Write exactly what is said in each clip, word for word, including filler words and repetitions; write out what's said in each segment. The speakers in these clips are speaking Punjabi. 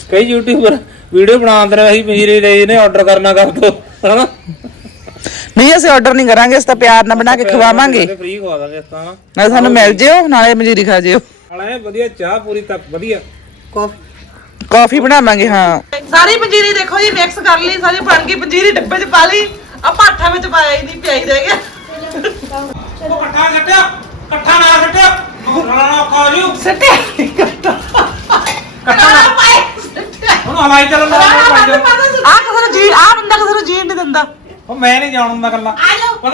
ਕਈ ਯੂਟਿਊਬਰ ਵੀਡੀਓ ਬਣਾਉਂਦੇ ਨੇ ਅਸੀਂ ਪਨੀਰੀ ਲਈ ਨੇ ਆਰਡਰ ਕਰਨਾ ਕਰ ਦੋ ਹਨਾ। ਨਹੀਂ ਅਸੀਂ ਆਰਡਰ ਨਹੀਂ ਕਰਾਂਗੇ, ਅਸੀਂ ਤਾਂ ਪਿਆਰ ਨਾਲ ਬਣਾ ਕੇ ਖਵਾਵਾਂਗੇ। ਫ੍ਰੀ ਖਵਾ ਦਾਂਗੇ ਇਸ ਤਾਂ ਨਾਲੇ ਸਾਨੂੰ ਮਿਲ ਜਿਓ ਨਾਲੇ ਮਜੀਰੀ ਖਾ ਜਿਓ। ਨਾਲੇ ਵਧੀਆ ਚਾਹ ਪੂਰੀ ਤੱਕ ਵਧੀਆ ਕਾਫੀ ਕਾਫੀ ਬਣਾਵਾਂਗੇ। ਹਾਂ ਸਾਰੀ ਪੰਜੀਰੀ ਦੇਖੋ ਜੀ ਮਿਕਸ ਕਰ ਲਈ, ਸਾਰੀ ਬਣ ਗਈ ਪੰਜੀਰੀ ਡੱਬੇ 'ਚ ਪਾ ਲਈ, ਆ ਪਾਠਾ ਵਿੱਚ ਪਾਇਆ ਹੀ ਨਹੀਂ, ਪਿਆਈ ਰਹਿ ਗਿਆ। ਉਹ ਇਕੱਠਾ ਛੱਡਿਆ, ਇਕੱਠਾ ਨਾ ਛੱਡਿਆ, ਨਾ ਖਾ ਲਿਓ ਸੱਟਿਆ ਇਕੱਠਾ ਨਾ ਪਾਏ ਸੱਟਿਆ। ਹੁਣ ਹਲਾਈ ਚੱਲਣ ਦਾ ਆ ਕਿਸੇ ਨੂੰ ਜੀ, ਆ ਬੰਦਾ ਕਿਸੇ ਨੂੰ ਜੀਣ ਨਹੀਂ ਦਿੰਦਾ। ਉਹ ਮੈਂ ਨਹੀਂ ਜਾਣ ਦਿੰਦਾ ਗੱਲਾਂ। ਆ ਲਓ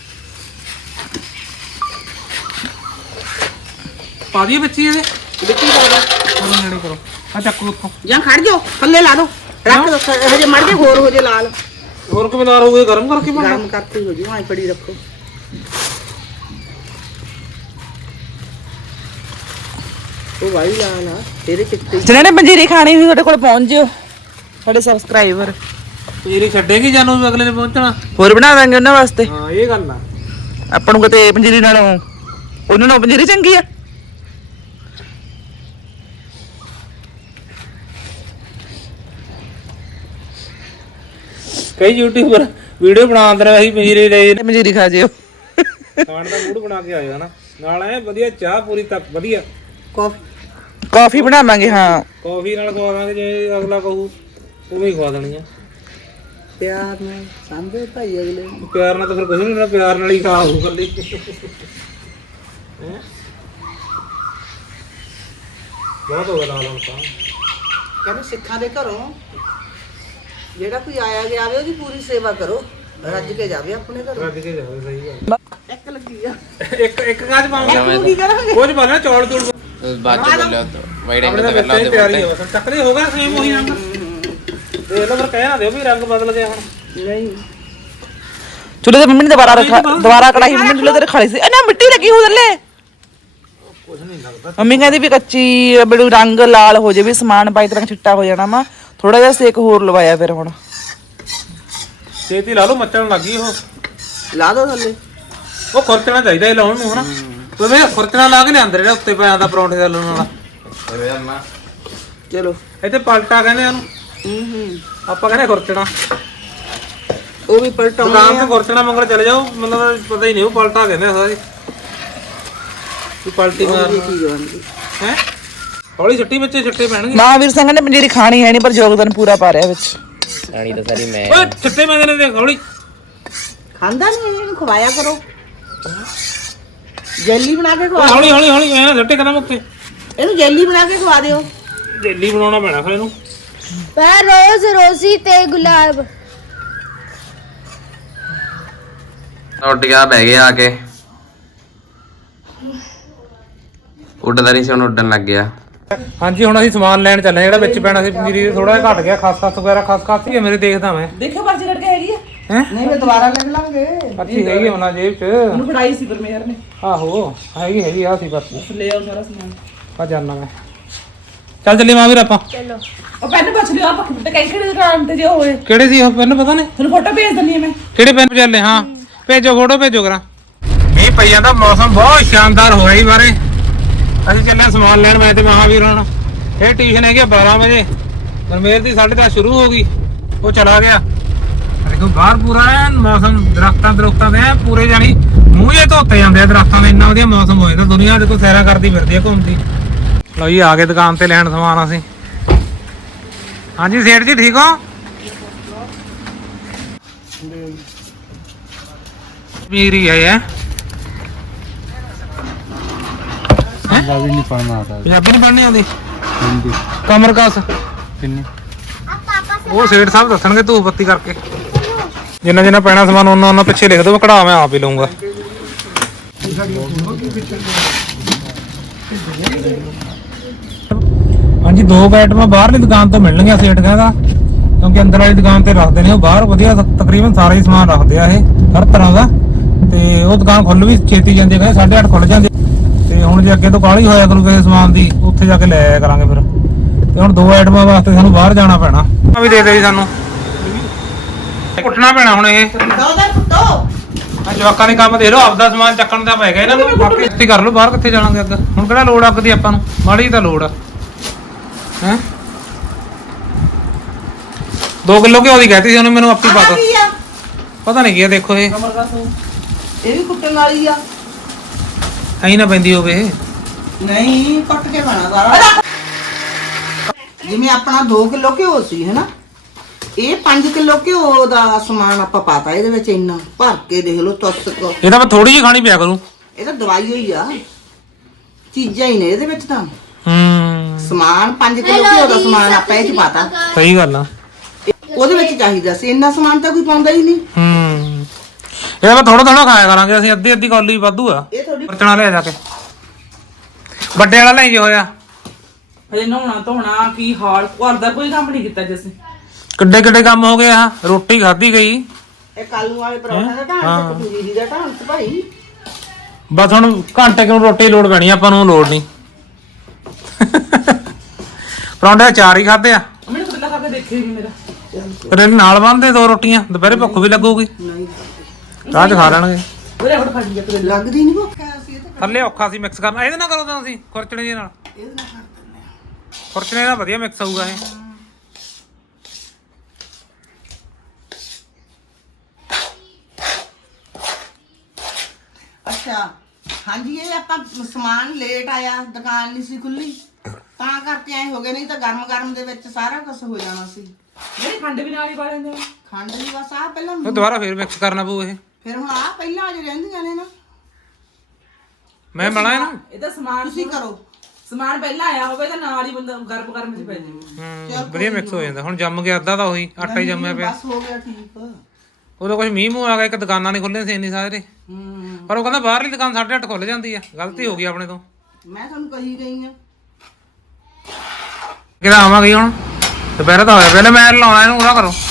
ਪਾ ਦਈਏ ਬੱਚੀ ਇਹਦੇ ਵਿੱਚੀ ਪਾ ਦੋ, ਉਹਨੂੰ ਨੇੜੇ ਕਰੋ। ਆ ਚੱਕੋ ਉੱਥੋਂ ਜਾਂ ਖੜ ਜਾਓ, ਥੱਲੇ ਲਾ ਦੋ, ਰੱਖ ਦੋ ਹਜੇ ਮੜ ਕੇ ਹੋਰ ਹੋ ਜੇ ਲਾਲ। ਹੋਰ ਕਿਵੇਂ ਲਾਲ ਹੋਊਗੇ? ਗਰਮ ਕਰਕੇ ਬਣਨਾ, ਗਰਮ ਕਰਕੇ ਹੋ ਜੀ, ਆਈ ਫੜੀ ਰੱਖੋ। ਉਹ ਵਾਈ ਲਾਲ ਆ ਤੇਰੇ ਚਿੱਟੇ। ਜਿਹਨਾਂ ਨੇ ਪੰਜੀਰੀ ਖਾਣੀ ਹੋਈ ਤੁਹਾਡੇ ਕੋਲ ਪਹੁੰਚ ਜਿਓ, ਸਾਡੇ ਸਬਸਕ੍ਰਾਈਬਰ। ਪੰਜੀਰੀ ਛੱਡੇਗੀ ਜਾਨੂੰ ਅਗਲੇ ਨੇ ਪਹੁੰਚਣਾ, ਹੋਰ ਬਣਾ ਦਾਂਗੇ ਉਹਨਾਂ ਵਾਸਤੇ। ਹਾਂ ਇਹ ਗੱਲ ਆ। ਆਪਾਂ ਨੂੰ ਕਿਤੇ ਪੰਜੀਰੀ ਨਾਲੋਂ ਉਹਨਾਂ ਨੂੰ ਪੰਜੀਰੀ ਚੰਗੀ ਆ। ਕਈ ਯੂਟਿਊਬਰ ਵੀਡੀਓ ਬਣਾਉਂਦੇ ਨੇ ਅਸੀਂ ਪਨੀਰੀ ਲਈ ਨੇ ਪੰਜੀਰੀ ਖਾ ਜਿਓ। ਖਾਣ ਦਾ ਮੂਡ ਬਣਾ ਕੇ ਆਇਓ ਹਨਾ। ਨਾਲ ਐ ਵਧੀਆ ਚਾਹ ਪੂਰੀ ਤੱਕ ਵਧੀਆ ਕਾਫੀ ਕਾਫੀ ਬਣਾਵਾਂਗੇ। ਹਾਂ ਕਾਫੀ ਨਾਲ ਖਵਾ ਦਾਂਗੇ, ਜੇ ਅਗਲਾ ਕਹੂ ਉਵੇਂ ਹੀ ਖਵਾ ਦੇਣੀ ਆ। ਪਿਆਰ ਨਾਲ ਸਾਂਭੇ ਭਾਈ ਅਗਲੇ ਪਿਆਰ ਨਾਲ ਤਾਂ ਫਿਰ ਕੁਝ ਨਹੀਂ ਹੋਣਾ, ਪਿਆਰ ਨਾਲ ਹੀ ਖਾ ਹੋਊ ਕੱਲੀ। ਬਹੁਤ ਹੋ ਗਿਆ ਲਾਲ ਹੁਣ ਤਾਂ। ਕਹਿੰਦੇ ਸਿੱਖਾਂ ਦੇ ਘਰੋਂ ਜਿਹੜਾ ਕੋਈ ਆਇਆ ਗਿਆ ਆਵੇ ਉਹਦੀ ਪੂਰੀ ਸੇਵਾ ਕਰੋ, ਰੱਜ ਕੇ ਜਾਵੇ ਆਪਣੇ ਘਰੋਂ। ਰੱਜ ਕੇ ਜਾਵੇ, ਸਹੀ ਗੱਲ। ਇੱਕ ਲੱਗੀ ਆ, ਇੱਕ ਇੱਕ ਕਾਜ ਪਾਉਂਗੇ, ਕੀ ਕਰਾਂਗੇ? ਕੁਝ ਬੋਲਣਾ ਚੌਲ ਚੂਲ ਬਾਅਦ ਚ ਬੋਲਿਆ ਤਾਂ ਵਾਈਡ ਐਂਗਲ ਤੇ ਕਰ ਲਾ ਦੇ ਤਿਆਰੀ ਹੋ ਸਰ ਚੱਕਦੇ ਹੋਗਾ ਸੇਮ ਉਹੀ ਰੰਗ। ਦੇਖ ਲਓ ਫਿਰ ਕਹਿ ਨਾ ਦਿਓ ਵੀ ਰੰਗ ਬਦਲ ਗਿਆ ਹੁਣ। ਨਹੀਂ ਚੁੱਲ੍ਹੇ ਤੇ ਮੰਮੀ ਨੇ ਦੁਬਾਰਾ ਰੱਖਾ, ਦੁਬਾਰਾ ਕੜਾਈ ਮੰਮੀ ਨੇ ਚੁੱਲ੍ਹੇ ਤੇ ਰੱਖ ਲਈ ਸੀ। ਇਹਨਾਂ ਮਿੱਟੀ ਲੱਗੀ ਹੋ ਥੱਲੇ। ਕੁਝ ਨਹੀਂ ਲੱਗਦਾ। ਮੰਮੀ ਕਹਿੰਦੀ ਵੀ ਕੱਚੀ ਬੜੂ ਰੰਗ ਲਾਲ ਹੋ ਜਾਵੇ, ਸਮਾਨ ਪਾਈ ਤਰ੍ਹਾਂ ਚਿੱਟਾ ਹੋ ਜਾਣਾ ਵਾ। ਥੋੜਾ ਜਿਹਾ ਸੇਕ ਹੋਰ ਲਵਾਇਆ ਫਿਰ ਹੁਣ ਛੇਤੀ ਲਾ ਲਓ, ਮੱਚਣ ਲੱਗੀ ਉਹ। ਲਾ ਦੋ ਥੱਲੇ। ਉਹ ਖੁਰਚਣਾ ਚਾਹੀਦਾ ਇਹ ਲਾਉਣ ਨੂੰ ਹਨਾ। ਤੁਸੀਂ ਖੁਰਚਣਾ ਲਾ ਕੇ ਲਿਆਂਦੇ ਜਿਹੜਾ ਉੱਤੇ ਪਿਆ ਦਾ ਪਰੌਂਠੇ ਦਾ ਲਾਉਣ ਵਾਲਾ। ਚਲੋ ਇੱਥੇ ਪਲਟਾ ਕਹਿੰਦੇ ਉਹਨੂੰ। ਹੂੰ ਹੂੰ ਆਪਾਂ ਕਹਿੰਦੇ ਖੁਰਚਣਾ। ਉਹ ਵੀ ਪਲਟਾਉਣਾ ਦੁਕਾਨ ਤੇ ਖੁਰਚਣਾ ਮੰਗਣ ਚਲੇ ਜਾਓ, ਮਤਲਬ ਪਤਾ ਹੀ ਨਹੀਂ ਉਹ ਪਲਟਾ ਕਹਿੰਦੇ ਆ ਸਾਰੇ। ਤੂੰ ਪਲਟੀ ਮਾਰ ਹੈ ਹੌਲੀ ਛੁੱਟੀ ਬੱਚੇ ਛੁੱਟੇ ਪੈਣਗੇ। ਮਹਾਂਵੀਰ ਸਿੰਘ ਨੇ ਪੰਜੀਰੀ ਖਾਣੀ ਹੈ ਨਹੀਂ, ਪਰ ਯੋਗਦਾਨ ਪੂਰਾ ਪਾ ਰਿਹਾ ਵਿੱਚ। ਰਾਣੀ ਤਾਂ ਸਾਰੀ ਮੈਂ ਓਏ ਛੁੱਟੇ ਮੈਂ ਕਹਿੰਦੇ ਦੇਖ ਹੌਲੀ ਖਾਂਦਾ ਨਹੀਂ, ਇਹਨੂੰ ਖਵਾਇਆ ਕਰੋ। ਜੈਲੀ ਬਣਾ ਕੇ ਖਵਾ, ਹੌਲੀ ਹੌਲੀ ਹੌਲੀ ਮੈਂ ਨਾ ਛੁੱਟੇ ਕਰਾਂ ਉੱਤੇ। ਇਹਨੂੰ ਜੈਲੀ ਬਣਾ ਕੇ ਖਵਾ ਦਿਓ। ਜੈਲੀ ਬਣਾਉਣਾ ਪੈਣਾ ਫਿਰ ਇਹਨੂੰ। ਪਰ ਰੋਜ਼ ਰੋਜ਼ੀ ਤੇ ਗੁਲਾਬ ਉੱਡ ਗਿਆ, ਬਹਿ ਗਿਆ ਆ ਕੇ। ਉੱਡਦਾ ਨਹੀਂ ਸੀ, ਹੁਣ ਉੱਡਣ ਲੱਗ ਗਿਆ। ਹਾਂਜੀ ਹੁਣ ਅਸੀਂ ਸਮਾਨ ਲੈਣ ਚੱਲੇ, ਜਿਹੜਾ ਵਿੱਚ ਪੈਣਾ ਸੀ ਪਨੀਰੀ ਥੋੜਾ ਜਿਹਾ ਘਟ ਗਿਆ। ਖਸ ਖਸ ਵਗੈਰਾ ਖਸ ਖਸ ਹੀ ਮੇਰੇ ਦੇਖਦਾ ਮੈਂ। ਦੇਖੋ ਪਰਚੀ ਕੱਢ ਕੇ ਹੈਗੀ ਆ ਹੈ ਨਹੀਂ, ਮੈਂ ਦੁਬਾਰਾ ਲੈ ਲਾਂਗੇ। ਪਰਚੀ ਹੈਗੀ ਉਹਨਾਂ ਜੇਬ 'ਚ। ਉਹਨੂੰ ਫੜਾਈ ਸੀ ਪਰਮੇਰ ਨੇ। ਆਹੋ ਹੈਗੀ ਹੈਗੀ ਆ ਸੀ ਪਰਚੀ। ਲੈ ਆਓ ਸਾਰਾ ਸਮਾਨ। ਆ ਜਾਣਾ ਮੈਂ। ਚੱਲ ਚੱਲੀ ਮਾਂ ਵੀਰ ਆਪਾਂ। ਚਲੋ ਉਹ ਪੈਨ ਪੁੱਛ ਲਿਓ ਆਪਾਂ ਕਿਤੇ ਕਿਹੜੇ ਦੁਕਾਨ ਤੇ ਜੇ ਹੋਏ। ਕਿਹੜੇ ਸੀ ਉਹ ਪੈਨ ਪਤਾ ਨਹੀਂ? ਤੁਹਾਨੂੰ ਫੋਟੋ ਭੇਜ ਦਿੰਨੀ ਆ ਮੈਂ। ਕਿਹੜੇ ਪੈਨ ਚੱਲੇ? ਹਾਂ ਭੇਜੋ, ਫੋਟੋ ਭੇਜੋ ਕਰਾਂ। ਮੀਂਹ ਪਈ ਜਾਂਦਾ, ਮੌਸਮ ਬਹੁਤ ਸ਼ਾਨਦਾਰ ਹੋਇਆ ਹੀ ਬਾਰੇ। ਅਸੀਂ ਚੱਲੇ ਸਮਾਨ ਲੈਣ, ਮੈਂ ਤੇ ਮਹਾਵੀਰ ਹੁਣ। ਇਹ ਟਿਊਸ਼ਨ ਹੈਗੀ ਬਾਰਾਂ ਵਜੇ, ਗਰਮੇਰ ਦੀ ਸਾਢੇ ਦਸ ਸ਼ੁਰੂ ਹੋ ਗਈ, ਉਹ ਚਲਾ ਗਿਆ। ਦੇਖੋ ਬਾਹਰ ਪੂਰਾ ਐਨ ਮੌਸਮ, ਦਰਖਤਾਂ ਦਰਖਤਾਂ ਦੇ ਐ ਪੂਰੇ ਜਾਣੀ ਮੂੰਹ ਜੇ ਧੋਤੇ ਜਾਂਦੇ ਆ ਦਰਖਤਾਂ ਦੇ। ਇੰਨਾ ਵਧੀਆ ਮੌਸਮ ਹੋ ਜਾਂਦਾ, ਦੁਨੀਆ ਦੇਖੋ ਸੈਰਾਂ ਕਰਦੀ ਫਿਰਦੀ ਆ ਘੁੰਮਦੀ। ਲਓ ਜੀ ਆ ਗਏ ਦੁਕਾਨ ਤੇ ਲੈਣ ਸਮਾਨ ਅਸੀਂ। ਹਾਂਜੀ ਸੇਠ ਜੀ ਠੀਕ ਹੋ? ਮੇਰੀ ਆਏ ਹੈ ਪੰਜਾਬੀ ਨਹੀਂ ਪੜ੍ਹਨਾ ਆਦਾ। ਪੰਜਾਬੀ ਨਹੀਂ ਪੜ੍ਹਨੀ ਆਉਂਦੀ? ਹਿੰਦੀ ਕਮਰ ਕਸ ਕਿੰਨੀ? ਉਹ ਸੇਠ ਸਾਹਿਬ ਦੱਸਣਗੇ ਧੂਫ ਬੱਤੀ ਕਰਕੇ। ਜਿੰਨਾ ਜਿੰਨਾ ਪੈਣਾ ਸਮਾਨ ਉਹਨਾਂ ਉਹਨਾਂ ਪਿੱਛੇ ਲਿਖ ਦਿਓ, ਕਢਾ ਮੈਂ ਆਪ ਹੀ ਲਊਂਗਾ। ਹਾਂਜੀ ਦੋ ਆਈਟਮਾਂ ਬਾਹਰਲੀ ਦੁਕਾਨ ਤੋਂ ਮਿਲਣਗੀਆਂ ਸੇਠ ਕਹਿੰਦਾ, ਕਿਉਂਕਿ ਅੰਦਰ ਵਾਲੀ ਦੁਕਾਨ ਤੇ ਰੱਖਦੇ ਨੇ ਉਹ ਬਾਹਰ ਵਧੀਆ, ਤਕਰੀਬਨ ਸਾਰਾ ਹੀ ਸਮਾਨ ਰੱਖਦੇ ਆ ਇਹ ਹਰ ਤਰ੍ਹਾਂ ਦਾ। ਤੇ ਉਹ ਦੁਕਾਨ ਖੁੱਲ ਵੀ ਛੇਤੀ ਜਾਂਦੀ ਹੈ, ਸਾਢੇ ਅੱਠ ਖੁੱਲ ਜਾਂਦੀ। ਤੇ ਹੁਣ ਜੇ ਅੱਗੇ ਤੋਂ ਕਾਹਲੀ ਹੋਇਆ ਕਰੂ ਕਿਸੇ ਸਮਾਨ ਦੀ, ਉੱਥੇ ਜਾ ਕੇ ਲੈ ਆਇਆ ਕਰਾਂਗੇ ਫਿਰ। ਤੇ ਹੁਣ ਦੋ ਆਈਟਮਾਂ ਵਾਸਤੇ ਸਾਨੂੰ ਬਾਹਰ ਜਾਣਾ ਪੈਣਾ। ਆ ਵੀ ਦੇ ਦੇ ਜੀ ਸਾਨੂੰ, ਕੁੱਟਣਾ ਪੈਣਾ ਹੁਣ ਇਹ। ਆ ਜਵਾਕਾਂ ਦੇ ਕੰਮ ਦੇਖ ਲਓ, ਆਪਦਾ ਸਮਾਨ ਚੱਕਣ ਦਾ ਪੈ ਗਿਆ ਇਹਨਾਂ ਨੂੰ। ਬਾਕੀ ਇੱਥੇ ਕਰ ਲਓ, ਬਾਹਰ ਕਿੱਥੇ ਜਾਣਾਂਗੇ ਅੱਗੇ। ਹੁਣ ਕਿਹੜਾ ਲੋੜ ਅੱਗ ਦੀ ਆਪਾਂ ਨੂੰ, ਮਾੜੀ ਤਾਂ ਲੋੜ ਆ ਹੈ। ਦੋ ਕਿਲੋ ਘਿਓ ਦੀ ਕਹਿਤੀ ਸੀ ਉਹਨੇ ਮੈਨੂੰ ਆਪੀ ਪਾ ਆਹ ਤਾ ਕੀ ਆ ਪਤਾ ਨਹੀਂ ਕੀ ਆ ਦੇਖੋ ਇਹ ਕਮਰ ਦਾ ਸੂ ਇਹ ਵੀ ਕੁੱਟਣ ਵਾਲੀ ਆ ਐਂ ਨਾ ਪੈਂਦੀ ਹੋਵੇ ਇਹ ਨਹੀਂ ਕੱਟ ਕੇ ਬਣਾ ਸਾਰਾ ਜਿਵੇਂ ਆਪਣਾ ਦੋ ਕਿਲੋ ਘਿਓ ਸੀ ਹੈਨਾ ਇਹ ਪੰਜ ਕਿਲੋ ਘਿਓ ਦਾ ਸਮਾਨ ਆਪਾਂ ਪਾਤਾ ਇਹਦੇ ਵਿੱਚ ਇੰਨਾ ਭਰ ਕੇ ਦੇਖ ਲਓ ਤੁਸਕ ਇਹ ਤਾਂ ਮੈਂ ਥੋੜੀ ਜਿਹੀ ਖਾਣੀ ਪਿਆ ਕਰੂੰ ਇਹ ਤਾਂ ਦਵਾਈ ਹੋਈ ਆ ਚੀਜ਼ਾਂ ਹੀ ਨੇ ਇਹਦੇ ਵਿੱਚ ਤਾਂ ਹੂੰ ਸਮਾਨ ਪੰਜ ਕਿਲੋ ਘਿਓ ਦਾ ਸਮਾਨ ਆਪਾਂ ਇਹ ਚ ਪਾਤਾ ਸਹੀ ਗੱਲ ਆ ਉਹਦੇ ਵਿੱਚ ਚਾਹੀਦਾ ਸੀ ਇੰਨਾ ਸਮਾਨ ਤਾਂ ਕੋਈ ਪਾਉਂਦਾ ਹੀ ਨਹੀਂ ਹੂੰ ਇਹ ਮੈਂ ਥੋੜਾ ਥੋੜਾ ਖਾਇਆ ਕਰਾਂਗੇ ਅਸੀਂ ਅੱਧੀ ਅੱਧੀ ਕੌਲੀ ਵਾਧੂ ਆ ਇਹ ਥੋੜੀ ਪਰਚਣਾ ਲੈ ਜਾ ਕੇ ਵੱਡੇ ਵਾਲਾ ਲੈ ਜੇ ਹੋਇਆ ਹਜੇ ਨਹਾਉਣਾ ਧੋਣਾ ਕੀ ਹਾਲ ਘਰ ਦਾ ਕੋਈ ਕੰਮ ਨਹੀਂ ਕੀਤਾ ਜਿਸ ਕਿੱਡੇ ਕਿੱਡੇ ਕੰਮ ਹੋ ਗਏ ਆ ਰੋਟੀ ਖਾਧੀ ਗਈ ਇਹ ਕਾਲੂ ਵਾਲੇ ਪਰੌਂਠਾ ਦਾ ਢਾਂਚ ਤੇ ਪੂਰੀ ਦਾ ਢਾਂਚ ਭਾਈ ਬਸ ਹੁਣ ਘੰਟੇ ਕਿਉਂ ਰੋਟੀ ਲੋੜ ਪੈਣੀ ਆਪਾਂ ਨੂੰ ਲੋੜ ਨਹੀਂ ਪਰੌਂਠੇ ਚਾਰ ਹੀ ਖਾਦੇ ਆ ਮੈਨੂੰ ਪਤਾ ਲੱਗਾ ਦੇਖੇ ਵੀ ਮੇਰਾ ਫਿਰ ਇਹਦੇ ਨਾਲ ਬੰਨਦੇ ਦੋ ਰੋਟੀਆਂ ਦੁਪਹਿਰੇ ਭੁੱਖ ਵੀ ਲੱਗੂਗੀ ਨਹੀਂ ਰਾਹ ਚ ਖਾ ਲੈਣਗੇ ਉਹਦੇ ਹਟ ਫੜ ਗਿਆ ਤੇ ਲੱਗਦੀ ਨਹੀਂ ਭੁੱਖ ਸੀ ਇਹ ਤਾਂ ਥੱਲੇ ਔਖਾ ਸੀ ਮਿਕਸ ਕਰਨਾ ਇਹਦੇ ਨਾਲ ਕਰੋ ਤਾਂ ਤੁਸੀਂ ਖੁਰਚਣੇ ਦੇ ਨਾਲ ਇਹਦੇ ਨਾਲ ਕਰ ਦਿੰਦੇ ਆ ਖੁਰਚਣੇ ਦਾ ਵਧੀਆ ਮਿਕਸ ਆਊਗਾ ਇਹ ਅੱਛਾ ਹਾਂਜੀ ਇਹ ਆਪਾਂ ਸਮਾਨ ਲੇਟ ਆਇਆ ਦੁਕਾਨ ਨਹੀਂ ਸੀ ਖੁੱਲੀ ਤਾਂ ਕਰਕੇ ਐ ਹੋ ਗਏ ਨਹੀਂ ਤਾਂ ਗਰਮ ਗਰਮ ਦੇ ਵਿੱਚ ਸਾਰਾ ਕੁਝ ਹੋ ਜਾਣਾ ਸੀ ਜਿਹੜੀ ਖੰਡ ਵੀ ਨਾਲ ਹੀ ਪਾ ਲੈਂਦੇ ਖੰਡ ਵੀ ਬਸ ਆ ਪਹਿਲਾਂ ਉਹ ਦੁਬਾਰਾ ਫੇਰ ਮਿਕਸ ਕਰਨਾ ਪਊ ਇਹ ਫਿਰ ਹੁਣ ਆ ਪਹਿਲਾਂ ਅਜੇ ਰਹਿੰਦੀਆਂ ਨੇ ਨਾ ਮੈਂ ਬਣਾ ਇਹਨੂੰ ਇਹ ਤਾਂ ਸਮਾਨ ਤੁਸੀਂ ਕਰੋ ਸਮਾਨ ਪਹਿਲਾਂ ਆਇਆ ਹੋਵੇ ਤਾਂ ਨਾਲ ਹੀ ਬੰਦਾ ਗਰਮ ਗਰਮ ਚ ਪੈ ਜਾਵੇ ਹੂੰ ਵਧੀਆ ਮਿਕਸ ਹੋ ਜਾਂਦਾ ਹੁਣ ਜੰਮ ਗਿਆ ਅੱਧਾ ਤਾਂ ਉਹੀ ਆਟਾ ਹੀ ਜੰਮਿਆ ਪਿਆ ਬਸ ਹੋ ਗਿਆ ਠੀਕ ਉਦੋਂ ਕੁਝ ਮੀਂਹ ਮੂੰਹ ਆ ਗਿਆ ਇੱਕ ਦੁਕਾਨਾਂ ਨਹੀਂ ਖੁੱਲੀਆਂ ਸੀ ਇੰਨੀ ਸਾਰੇ ਹੂੰ ਪਰ ਉਹ ਕਹਿੰਦਾ ਬਾਹਰਲੀ ਦੁਕਾਨ ਸਾਢੇ ਅੱਠ ਖੁੱਲ ਜਾਂਦੀ ਆ ਗਲਤੀ ਹੋ ਗਈ ਆਪਣੇ ਤੋਂ ਮੈਂ ਤੁਹਾਨੂੰ ਕਹੀ ਗਈ ਆ ਕਿਹੜਾ ਆਵਾਂਗੇ ਹੁਣ ਦੁਪਹਿਰ ਤਾਂ ਹੋਇਆ ਪਹਿਲੇ ਮੈਂ ਲਾਉਣਾ ਇਹਨੂੰ ਉਹਦਾ ਕਰੋ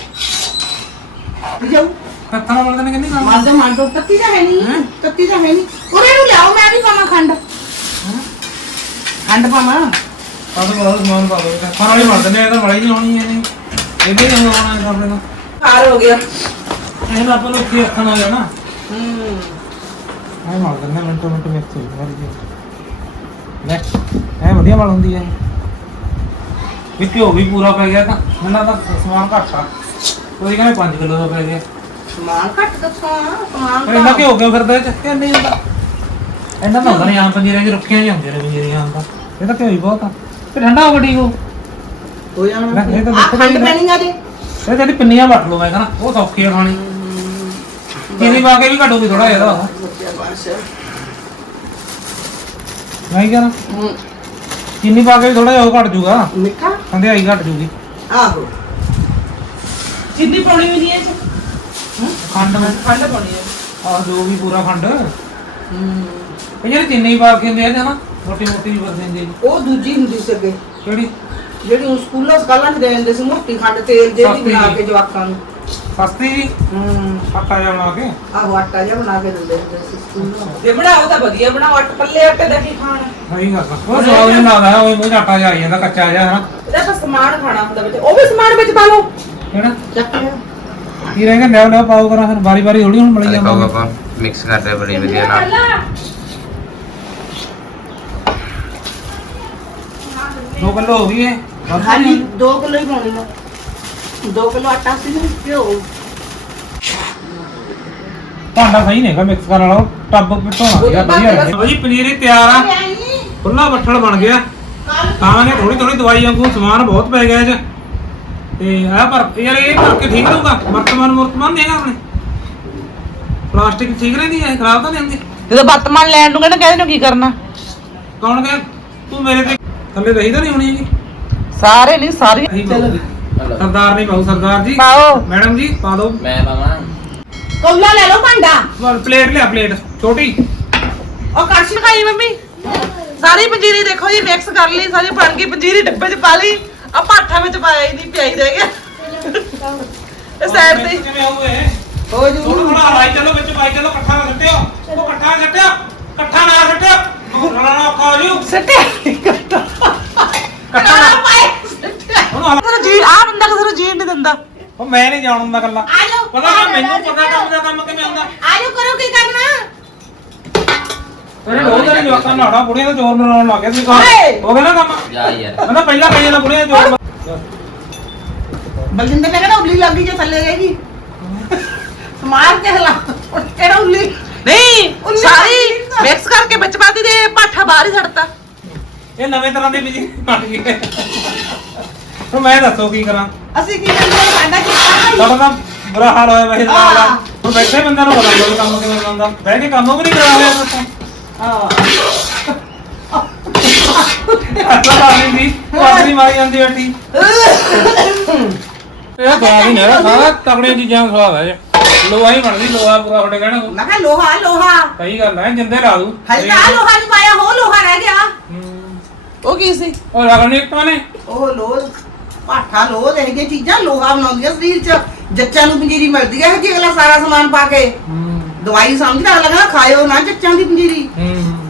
ਜਾਓ ਹੱਥਾਂ ਨਾਲ ਨੇ ਕਿੰਨੀ ਕੰਮ ਮਾਰ ਦੋ ਮਾਰ ਦੋ ਤੱਤੀ ਤਾਂ ਹੈ ਨਹੀਂ ਤੱਤੀ ਤਾਂ ਹੈ ਨਹੀਂ ਉਹਨੇ ਨੂੰ ਲਿਆਓ ਮੈਂ ਵੀ ਪਾਵਾਂ ਖੰਡ ਖੰਡ ਪਾਵਾਂ ਪਾ ਦੋ ਬਹੁਤ ਸਮਾਨ ਪਾ ਦੋ ਹੱਥਾਂ ਨਾਲ ਹੀ ਮਰ ਦਿੰਦੇ ਆ ਤਾਂ ਮੜਾ ਹੀ ਨਹੀਂ ਹੋਣੀ ਇਹਨੇ ਇਹਦੇ ਹੀ ਹੋਣਾ ਆਪਣੇ ਤੋਂ ਖਾਰ ਹੋ ਗਿਆ ਇਹ ਆਪਾਂ ਨੂੰ ਕੀ ਹੱਥਾਂ ਨਾਲ ਜਾਣਾ ਹੂੰ ਐ ਮਾਰ ਦਿੰਦੇ ਮਿੰਟੋ ਮਿੰਟ ਮਿਕਸ ਹੋ ਵਧੀਆ ਲੈ ਐ ਵਧੀਆ ਵਾਲ ਹੁੰਦੀ ਐ ਵੀ ਘਿਓ ਵੀ ਪੂਰਾ ਪੈ ਗਿਆ ਤਾਂ ਇਹਨਾਂ ਦਾ ਸਮਾਨ ਘੱਟ ਆ ਕੋਈ ਕਹਿੰਦੇ ਪੰਜ ਕਿਲੋ ਦਾ ਪੈ ਗਿਆ ਸਮਾਨ ਘੱਟ ਦੱਸੋ ਸਮਾਨ ਪਰ ਇਹਨਾਂ ਘਿਓ ਕਿਉਂ ਫਿਰਦਾ ਇਹ ਚੱਕਿਆ ਨਹੀਂ ਹੁੰਦਾ ਇਹਨਾਂ ਦਾ ਹੁੰਦਾ ਨਹੀਂ ਆਮ ਪੰਜੀਰਾਂ ਦੀ ਰੁੱਖੀਆਂ ਜਿਹੀਆਂ ਹੁੰਦੀਆਂ ਨੇ ਪੰਜੀਰੀਆਂ ਆਮ ਦਾ ਇਹ ਤਾਂ ਘਿਓ ਹੀ ਬਹੁਤ ਆ ਤੇ ਠੰਡਾ ਹੋ ਗਈ ਉਹ ਹੋ ਜਾਣਾ ਲੈ, ਇਹ ਤਾਂ ਆ ਦੇਖੋ ਖੰਡ ਜੀ। ਪੈਣੀ ਆ ਜੇ ਇਹ ਜਿਹੜੀ ਪਿੰਨੀਆਂ ਵੱਟ ਲਓ ਮੈਂ ਕਹਿੰਦਾ ਉਹ ਸੌਖੀ ਆ ਖਾਣੀ ਚੀਨੀ ਪਾ ਕੇ ਵੀ ਘਟੂਗੀ ਥੋੜਾ ਜਿਹਾ ਇਹਦਾ ਨਹੀਂ ਕਹਿਣਾ ਹੂੰ ਚੀਨੀ ਪਾ ਕੇ ਵੀ ਥੋੜਾ ਜਿਹਾ ਉਹ ਘਟ ਜੂਗਾ ਮਿੱਠਾ ਸੰਧਿਆਈ ਘਟ ਜੂਗੀ ਆਹੋ ਚੀਨੀ ਪਾਉਣੀ ਵੀ ਨਹੀਂ ਇਹ ਚ ਖੰਡ ਮੈਂ ਖੰਡ ਪਾਉਣੀ ਹੈ ਆਹ ਜੋ ਵੀ ਪੂਰਾ ਖੰਡ ਹੂੰ ਇਹ ਜਿਹੜੀ ਚੀਨੀ ਪਾ ਕੇ ਹੁੰਦੇ ਆ ਨਾ ਮੋਟੀ ਮੋਟੀ ਜਿਹੀ ਵਰਦੇ ਹੁੰਦੀ ਉਹ ਦੂਜੀ ਹੁੰਦੀ ਸੀ ਅੱਗੇ ਕਿਹੜੀ ਜਿਹੜੀ ਉਹ ਸਕੂਲਾਂ ਸਕਾਲਾਂ ਚ ਦੇ ਦਿੰਦੇ ਸੀ ਮੋਟੀ ਖੰਡ ਤੇਲ ਜਿਹੜੀ ਬਣਾ ਕੇ ਜਵਾਕਾਂ ਨੂੰ ਸਸਤੀ ਜੀ ਹੂੰ ਆਟਾ ਜਿਹਾ ਬਣਾ ਕੇ ਆਹੋ ਆਟਾ ਜਿਹਾ ਬਣਾ ਕੇ ਦਿੰਦੇ ਹੁੰਦੇ ਸੀ ਸਕੂਲਾਂ ਜੇ ਬਣਾਓ ਤਾਂ ਵਧੀਆ ਬਣਾਓ ਆਟ ਪੱਲੇ ਆਟੇ ਦਾ ਕੀ ਖਾਣਾ ਸਹੀ ਗੱਲ ਆ ਉਹ ਸਵਾਦ ਨਹੀਂ ਲੱਗਦਾ ਉਹ ਮੂੰਹ 'ਚ ਆਟਾ ਜਿਹਾ ਆਈ ਜਾਂਦਾ ਕੱਚਾ ਜਿਹਾ ਹਨਾ ਇਹਦਾ ਤਾਂ ਸਮਾਨ ਖਾਣਾ ਹੁੰਦਾ ਵਿੱਚ ਉਹ ਵੀ ਸਮਾਨ ਵਿੱਚ ਪਾ ਲਓ ਕਿਹੜਾ ਚੱਕ ਲਿਆ ਕੀ ਰਹਿ ਗਿਆ ਲਿਆਓ ਲਿਆਓ ਪਾਓ ਕਰਾਂ ਫਿਰ ਵਾਰੀ ਵਾਰੀ ਹੌਲੀ ਹੁਣ ਮਲੀ ਦੇਖੋ ਜਾਂਦਾ ਆਪਾਂ ਮਿਕਸ ਕਰਦੇ ਬੜੀ ਵਧੀਆ ਨਾਲ ਦੋ ਕਿਲੋ ਹੋ ਗਈ ਇਹ ਹਾਂਜੀ ਦੋ ਕਿਲੋ ਹੀ ਪਾਉਣੀ ਆ ਦੋ ਕਿਲੋ ਆਟਾ ਸੀ ਨਾ ਘਿਓ ਭਾਂਡਾ ਸਹੀ ਨਹੀਂਗਾ ਮਿਕਸ ਕਰਨ ਵਾਲਾ ਉਹ ਟੱਬ ਪਿਟਾਉਣਾ ਯਾਰ ਵਧੀਆ ਰਹੇ ਜੀ ਪਨੀਰ ਹੀ ਤਿਆਰ ਆ ਖੁੱਲਾ ਬੱਠਲ ਬਣ ਗਿਆ ਖਾਵਾਂਗੇ ਥੋੜੀ ਥੋੜੀ ਦਵਾਈ ਵਾਂਗੂ ਸਮਾਨ ਬਹੁਤ ਪੈ ਗਿਆ ਇਹ 'ਚ ਤੇ ਆ ਪਰ ਯਾਰ ਇਹ ਕਰਕੇ ਠੀਕ ਰਹੂਗਾ ਵਰਤਮਾਨ ਮੁਰਤਮਾਨ ਨਹੀਂ ਹੈਗਾ ਆਪਣੇ ਪਲਾਸਟਿਕ ਠੀਕ ਰਹਿੰਦੀ ਹੈ ਖਰਾਬ ਤਾਂ ਨਹੀਂ ਹੁੰਦੀ ਜਦੋਂ ਬਤਮਨ ਲੈਣ ਨੂੰ ਕਹਿੰਦਾ ਕਹਿੰਦੇ ਨੂੰ ਕੀ ਕਰਨਾ ਕੌਣ ਕਹੇ ਤੂੰ ਮੇਰੇ ਤੇ ਥੱਲੇ ਰਹੀ ਤਾਂ ਨਹੀਂ ਹੋਣੀ ਹੈਗੀ ਸਾਰੇ ਨਹੀਂ ਸਾਰੇ ਚਲੋ ਸਰਦਾਰ ਨਹੀਂ ਪਾਉ ਸਰਦਾਰ ਜੀ ਪਾਓ ਮੈਡਮ ਜੀ ਪਾ ਦਿਓ ਮੈਂ ਪਾਵਾਂ ਕੌਲਾ ਲੈ ਲਓ ਭਾਂਡਾ ਪਲੇਟ ਲਿਆ ਪਲੇਟ ਛੋਟੀ ਉਹ ਕੜਛੀ ਖਾਈ ਮੰਮੀ ਸਾਰੀ ਪੰਜੀਰੀ ਦੇਖੋ ਜੀ ਮਿਕਸ ਕਰ ਲਈ ਸਾਰੀ ਬਣ ਗਈ ਪੰਜੀਰੀ ਡੱਬੇ 'ਚ ਪਾ ਲਈ ਆ ਪਾਠਾ ਵਿੱਚ ਪਾਇਆ ਹੀ ਨਹੀਂ ਪਿਆਈ ਰਹਿ ਗਿਆ ਇਹ ਸਾਈਡ ਤੇ ਕਿਵੇਂ ਹੋਊ ਇਹ ਹੋ ਜੂ ਥੋੜਾ ਥੋੜਾ ਹਲਾਈ ਚੱਲੋ ਵਿੱਚ ਪਾਈ ਚੱਲੋ ਇਕੱਠਾ ਨਾ ਸੱਟਿਓ ਉਹ ਇਕੱਠਾ ਸੱਟਿਓ ਇਕੱਠਾ ਨਾ ਸੱਟਿਓ ਰਲਾਣਾ ਔਖਾ ਹੋ ਜੂ ਸੱਟੇ ਇਕੱਠਾ ਕਟਾ ਨਾ ਪਾਏ ਉਹਨੂੰ ਹਲਾ- ਤੇਰਾ ਜੀ ਆ ਬੰਦਾ ਕਿਸੇ ਨੂੰ ਜੀਣ ਨਹੀਂ ਦਿੰਦਾ ਉਹ ਮੈਂ ਨਹੀਂ ਜਾਣ ਹੁੰਦਾ ਕੱਲਾ ਆ ਜਾਓ ਪਤਾ ਨਾ ਮੈਨੂੰ ਪਤਾ ਕੰਮ ਦਾ ਕੰਮ ਕਿਵੇਂ ਹੁੰਦਾ ਆ ਜਾਓ ਕਰੋ ਕੀ ਕਰਨਾ ਤੇਰੇ ਦੋ ਦਿਨ ਜਵਾਕਾਂ ਨਾੜਾ ਬੁੜੀਆਂ ਦਾ ਜ਼ੋਰ ਮਰਾਉਣ ਲੱਗ ਗਿਆ ਸੀ ਓਏ! ਹੋ ਗਿਆ ਨਾ ਕੰਮ ਜਾ ਯਾਰ ਮੈਂ ਤਾਂ ਪਹਿਲਾਂ ਕਹੀ ਜਾਂਦਾ ਬੁੜੀਆਂ ਦਾ ਜ਼ੋਰ ਬਲਜਿੰਦਰ ਨੇ ਕਹਿੰਦਾ ਉੱਲੀ ਲੱਗੀ ਜੇ ਥੱਲੇ ਰਹੇਗੀ ਮਾਰ ਕੇ ਹਲਾ ਕਿਹੜਾ ਉੱਲੀ ਨਹੀਂ ਉੱਲੀ ਸਾਰੀ ਲੱਗੀ ਤਾਂ। ਮਿਕਸ ਕਰਕੇ ਵਿੱਚ ਪਾ ਦਿੱਤੀ ਤੇ ਪਾਠਾ ਬਾਹਰ ਹੀ ਛੱਡਤਾ। ਇਹ ਨਵੇਂ ਤਰ੍ਹਾਂ ਦੀ ਬਿਜਲੀ ਬਣ ਗਈ ਹੈ। ਹੁਣ ਮੈਂ ਦੱਸੋ ਕੀ ਕਰਾਂ, ਅਸੀਂ ਕੀ ਕਹਿੰਦੇ ਸਾਡਾ ਕੀਤਾ ਸਾਡਾ ਤਾਂ ਬੁਰਾ ਹਾਲ ਹੋਇਆ ਵੈਸੇ ਤਾਂ ਹਾਂ। ਹੁਣ ਬੈਠੇ ਬੰਦਿਆਂ ਨੂੰ ਪਤਾ ਹੁੰਦਾ ਕੰਮ ਕਿਵੇਂ ਬਣਾਉਂਦਾ, ਬਹਿ ਕੇ ਕੰਮ ਵੀ ਨਹੀਂ ਕਰਾ ਹੋਇਆ ਦੱਸੋ ਹਾਂ ਅੱਛਾ ਤਾਂ ਨਹੀਂ ਸੀ ਪਾਣੀ ਮਾਰੀ ਜਾਂਦੀ ਬੈਠੀ। ਇਹ ਸਵਾਦ ਹੀ ਨਹੀਂ ਹੈਗਾ, ਸਾਰਾ ਤਕੜੀਆਂ ਚੀਜ਼ਾਂ ਦਾ ਸਵਾਦ ਹੈ। ਲੋਹਾ ਹੀ ਬਣਦੀ, ਲੋਹਾ ਪੂਰਾ ਤੁਹਾਡੇ ਕਹਿਣਾ ਕੋ ਮੈਂ ਕਿਹਾ ਲੋਹਾ ਲੋਹਾ ਸਹੀ ਗੱਲ ਹੈ, ਜਿੰਦੇ ਲਾ ਦੂ ਹਲਕਾ ਲੋਹਾ ਨਹੀਂ ਪਾਇਆ ਹੋ ਲੋਹਾ ਰਹਿ ਗਿਆ ਉਹ ਕੀ ਸੀ? ਉਹ ਰਗਣੀ ਇੱਟਾਂ ਨੇ ਉਹ ਲੋਹ ਪਾਠਾ ਲੋਹ ਦੇ ਜਿਹੀਆਂ ਚੀਜ਼ਾਂ ਲੋਹਾ ਬਣਾਉਂਦੀਆਂ ਸਰੀਰ 'ਚ ਜੱਚਾਂ ਨੂੰ ਪੰਜੀਰੀ ਮਿਲਦੀ ਹੈ ਜੀ ਅਗਲਾ ਸਾਰਾ ਸਮਾਨ ਪਾ ਕੇ ਦਵਾਈ ਸਮਝਦਾ ਅਗਲਾ ਕਹਿੰਦਾ ਖਾਇਓ ਨਾ ਜੱਚਾਂ ਦੀ ਪੰਜੀਰੀ ਹੂੰ